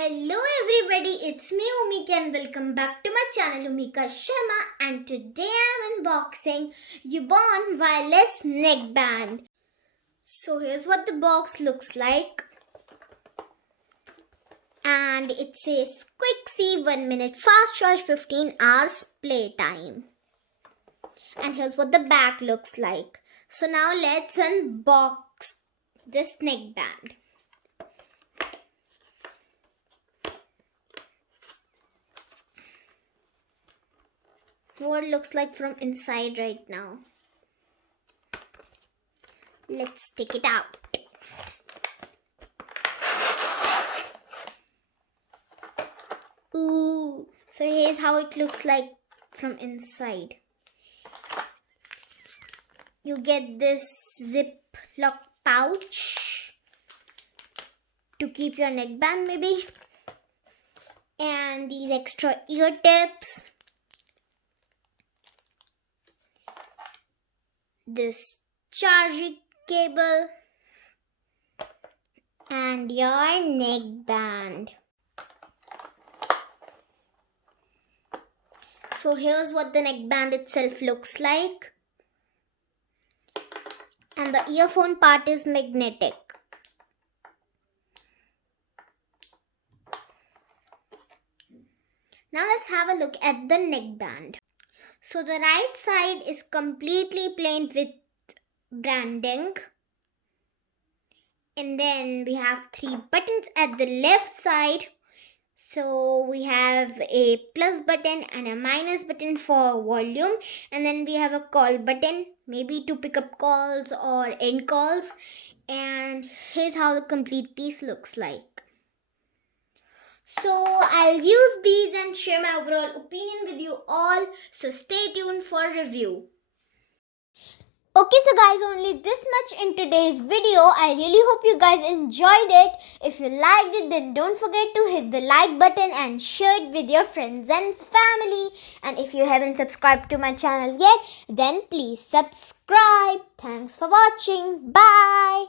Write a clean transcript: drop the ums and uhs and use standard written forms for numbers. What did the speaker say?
Hello everybody, it's me Umika and welcome back to my channel Umika Sharma, and today I'm unboxing Ubon wireless neckband. So here's what the box looks like, and it says quick see 1 minute fast charge 15 hours playtime. And here's what the back looks like. So now let's unbox this neckband. What it looks like from inside right now. Let's take it out. Ooh, so here's how it looks like from inside. You get this ziplock pouch to keep your neckband maybe, and these extra ear tips. This charging cable and your neckband. So here's what the neckband itself looks like, and the earphone part is magnetic. Now let's have a look at the neckband. So the right side is completely plain with branding, and then we have 3 buttons at the left side. So we have a plus button and a minus button for volume, and then we have a call button, maybe to pick up calls or end calls. And here's how the complete piece looks like. So I'll use these and share my overall opinion with you all. So stay tuned for review. Okay, so guys, only this much in today's video. I really hope you guys enjoyed it. If you liked it, then don't forget to hit the like button and share it with your friends and family. And if you haven't subscribed to my channel yet, then please subscribe. Thanks for watching. Bye.